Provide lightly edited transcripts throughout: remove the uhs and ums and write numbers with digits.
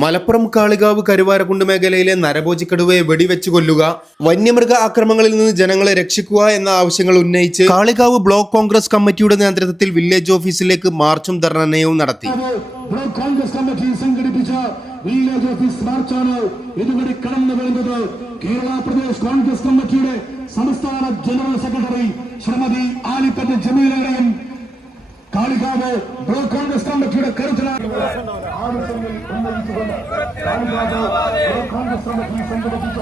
മലപ്പുറം കാളികാവ് കരുവാരക്കുണ്ട് മേഖലയിലെ നരഭോജിക്കടുവയെ വെടിവെച്ച് കൊല്ലുക, വന്യമൃഗ ആക്രമണങ്ങളിൽ നിന്ന് ജനങ്ങളെ രക്ഷിക്കുക എന്ന ആവശ്യങ്ങൾ ഉന്നയിച്ച് കാളികാവ് ബ്ലോക്ക് കോൺഗ്രസ് കമ്മിറ്റിയുടെ നേതൃത്വത്തിൽ വില്ലേജ് ഓഫീസിലേക്ക് മാർച്ചും ധർണയും നടത്തി. ബ്ലോക്ക് കോൺഗ്രസ് കമ്മിറ്റി സംഘടിപ്പിച്ച വില്ലേജ് ഓഫീസ് മാർച്ചാണ് ഇതുവഴി കടന്നു വരുന്നത്. കേരള പ്രദേശ് കോൺഗ്രസ് കമ്മിറ്റിയുടെ സംസ്ഥാന ജനറൽ സെക്രട്ടറി ശ്രീമതി ആലിപ്പറ്റ് ജമീലയുടെയും കാളികാവ് ബ്ലോക്ക് കോൺഗ്രസ് കമ്മിറ്റിയുടെ കരുതലാണ് ആവശ്യങ്ങൾ ഉന്നയിച്ചുകൊണ്ട് കാളികാവ് ബ്ലോക്ക് കോൺഗ്രസ് കമ്മിറ്റി സംഘടിപ്പിച്ച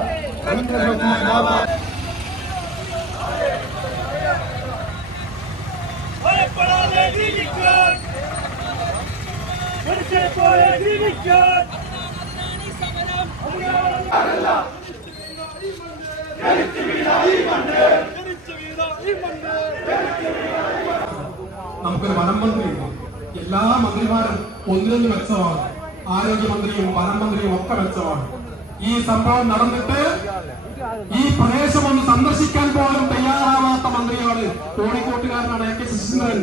നമുക്കൊരു വനം മന്ത്രിയുണ്ട്. എല്ലാ മന്ത്രിമാരും ഒന്നിനൊന്ന് മെച്ചമാണ്. ആരോഗ്യമന്ത്രിയും വനം മന്ത്രിയും ഒക്കെ മെച്ചമാണ്. ഈ സംഭവം നടന്നിട്ട് ഈ പ്രദേശം ഒന്ന് സന്ദർശിക്കാൻ പോലും തയ്യാറാവാത്ത മന്ത്രിയാണ്. കോഴിക്കോട്ടുകാരനാണ് AK ശശീന്ദ്രൻ.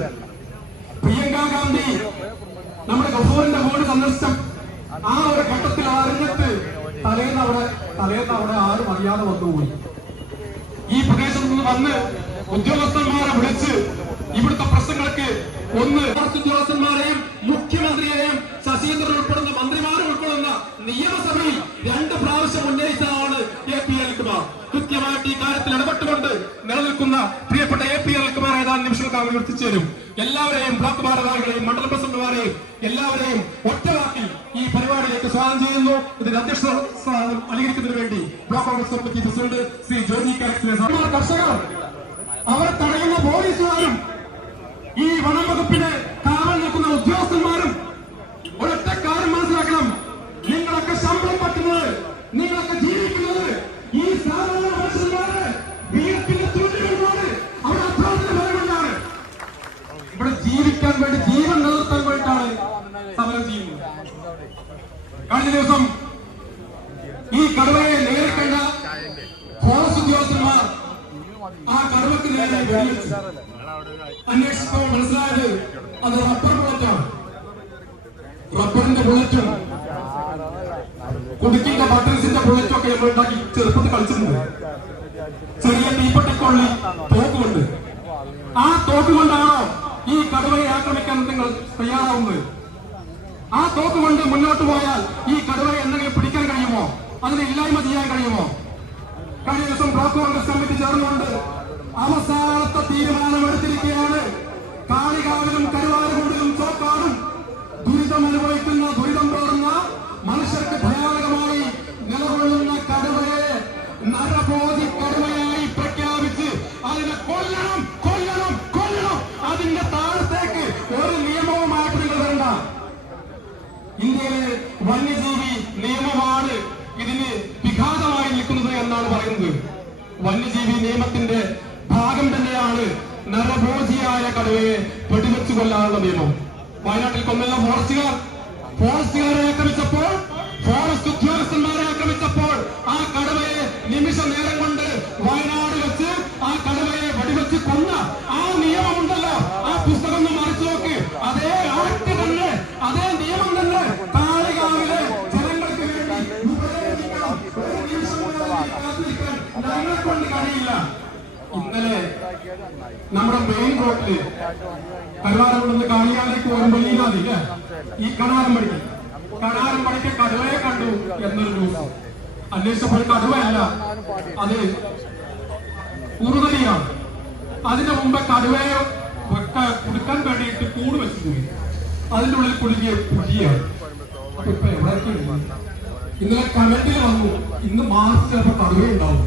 പ്രിയങ്ക ഗാന്ധി നമ്മുടെ ഗഫൂറിന്റെ വീട് സന്ദർശിച്ച ആ ഒരു ഘട്ടത്തിൽ അറിഞ്ഞിട്ട് തലേന്ന് അവിടെ ആരും അറിയാതെ വന്നുപോയി. ഈ പ്രദേശത്ത് നിന്ന് വന്ന് ഉദ്യോഗസ്ഥന്മാരെ വിളിച്ച് ഇവിടുത്തെ പ്രശ്നങ്ങൾക്ക് ഒന്ന് ഉദ്യോഗസ്ഥന്മാരെയും മുഖ്യമന്ത്രിയെയും ശശീന്ദ്രൻ ഉൾപ്പെടുന്ന മന്ത്രിമാരും ഉൾപ്പെടുന്ന നിയമസഭയിൽ 2 പ്രാവശ്യം ഉന്നയിച്ചതാണ് APL കുമാർ. കൃത്യമായിട്ട് ഈ കാര്യത്തിൽ ഇടപെട്ടുകൊണ്ട് നിലനിൽക്കുന്ന പ്രിയപ്പെട്ട APL കുമാർ ഏതാനും നിമിഷങ്ങൾക്കാണ് എത്തിച്ചേരും. എല്ലാവരെയും ബ്ലോക്ക് ഭാരവാഹികളെയും മണ്ഡലം പ്രസിഡന്റുമാരെയും എല്ലാവരെയും ഒറ്റവാക്കിൽ ഈ പരിപാടിയിലേക്ക് സ്വാഗതം ചെയ്യുന്നു. ഇതിന്റെ അധ്യക്ഷ സ്ഥാനം അലങ്കരിക്കുന്നതിന് വേണ്ടി block Congress committee president Shri Joji കർഷകർ അവരെ തടയുന്ന പോലീസുകാരും ഈ വനം വകുപ്പിനെ കാവൽ നിൽക്കുന്ന ഉദ്യോഗസ്ഥന്മാരും ഒരൊറ്റ കാര്യം മനസ്സിലാക്കണം. നിങ്ങളൊക്കെ ശമ്പളം പറ്റുന്നത്, നിങ്ങളൊക്കെ ജീവിക്കുന്നത് ഈ സാധാരണ മനുഷ്യന്മാരെ വീട്ടിന്റെ തൊഴിലുകളാണ്, അവിടെ അധ്വാനത്തിന് ഫലമുണ്ടാണ്. ഇവിടെ ജീവിക്കാൻ വേണ്ടി, ജീവൻ നിലനിർത്താൻ വേണ്ടിയിട്ടാണ് സമരം ചെയ്യുന്നത്. കഴിഞ്ഞ ദിവസം ഈ കടുവയെ നേരിട്ടേണ്ട ഫോറസ്റ്റ് ഉദ്യോഗസ്ഥന്മാർ ആ കടുവക്ക് നേരെ അന്വേഷിച്ചപ്പോൾ മനസ്സിലായത് അത് റബ്ബർ ബുള്ളറ്റാണ്. റബ്ബറിന്റെ ബുള്ളറ്റും കുടുക്കിന്റെ ബട്ടൺസിന്റെ ബുള്ളറ്റും ഒക്കെ നമ്മൾ ഉണ്ടാക്കി ചെറുപ്പത്തിൽ കളിച്ചിട്ടുണ്ട്. ചെറിയ തീപ്പെട്ടിക്കൊള്ളി തോക്കുകൊണ്ട്, ആ തോക്കുകൊണ്ടാണോ ഈ കടുവയെ ആക്രമിക്കാൻ നിങ്ങൾ തയ്യാറാവുന്നത്? ആ തോക്ക് കൊണ്ട് മുന്നോട്ട് പോയാൽ ഈ കടുവയെ എന്തെങ്കിലും പിടിക്കാൻ കഴിയുമോ? അതിനെ ഇല്ലായ്മ ചെയ്യാൻ കഴിയുമോ? കഴിഞ്ഞ ദിവസം ബ്ലോക്ക് കോൺഗ്രസ് കമ്മിറ്റി ചേർന്നുകൊണ്ട് അവസാനത്തെ തീരുമാനമെടുത്തിരിക്കുകയാണ്. കാളികാവിലും കരുവാരക്കുണ്ടിലും ചോക്കാടും ദുരിതം അനുഭവിക്കുന്ന, ദുരിതം പേറുന്ന മനുഷ്യർക്ക് ഭയാനകമായി നിലകൊള്ളുന്ന കടുവയെ നരഭോജി കടുവയായി പ്രഖ്യാപിച്ച് അതിനെ കൊല്ലണം, കൊല്ലണം, കൊല്ലണം. അതിന്റെ താഴത്തേക്ക് ഒരു നിയമവുമായിട്ട് നിങ്ങൾ വരണ്ട. ഇന്ത്യയിലെ വന്യജീവി നിയമമാണ് ഇതിന് വിഘാതമായി നിൽക്കുന്നത് എന്നാണ് പറയുന്നത്. വന്യജീവി നിയമത്തിന്റെ ഭാഗം തന്നെയാണ് നരഭോജിയായ കടുവയെ വെടിവെച്ചു കൊല്ലാനുള്ള നിയമം. വയനാട്ടിൽ കൊന്നല്ല ഫോറസ്റ്റുകാരെ ആക്രമിച്ചപ്പോൾ, ഫോറസ്റ്റ് ഉദ്യോഗസ്ഥന്മാരെ ആക്രമിച്ചപ്പോൾ ആ കടുവയെ നിമിഷ നേരം കൊണ്ട് വയനാട് വെച്ച് ആ കടുവയെ വെടിവെച്ച് കൊന്ന ആ നിയമമുണ്ടല്ലോ, ആ പുസ്തകം ഒന്ന് മറിച്ചു നോക്ക്. അതേ ആക്ട് തന്നെ, അതേ നിയമം തന്നെ കാളികാവിലെ ജനങ്ങൾക്ക് വേണ്ടി ഞങ്ങളെ കൊണ്ട് കഴിയില്ല. ഇന്നലെ നമ്മുടെ മെയിൻ റോഡില് കരുവാരക്കുണ്ട് കാളിയാലേക്ക് വരുമ്പോൾ ഈ കണാരമ്പടിക്ക് കടുവയെ കണ്ടു എന്നൊരു ന്യൂസ്. അന്വേഷിച്ചപ്പോൾ കടുവയല്ല, അത് കുറുതലിയാണ്. അതിന്റെ മുമ്പ് കടുവയെ കുടുക്കാൻ വേണ്ടിയിട്ട് കൂട് വെച്ചിട്ടുണ്ട്. അതിന്റെ ഉള്ളിൽ കുടുങ്ങിയ പുലിയാണ്. അപ്പൊ ഇപ്പൊ എവിടെയൊക്കെ ഇന്നലെ കമന്റിൽ വന്നു, ഇന്ന് മാർച്ച് ചിലപ്പോൾ കടുവയുണ്ടാവും.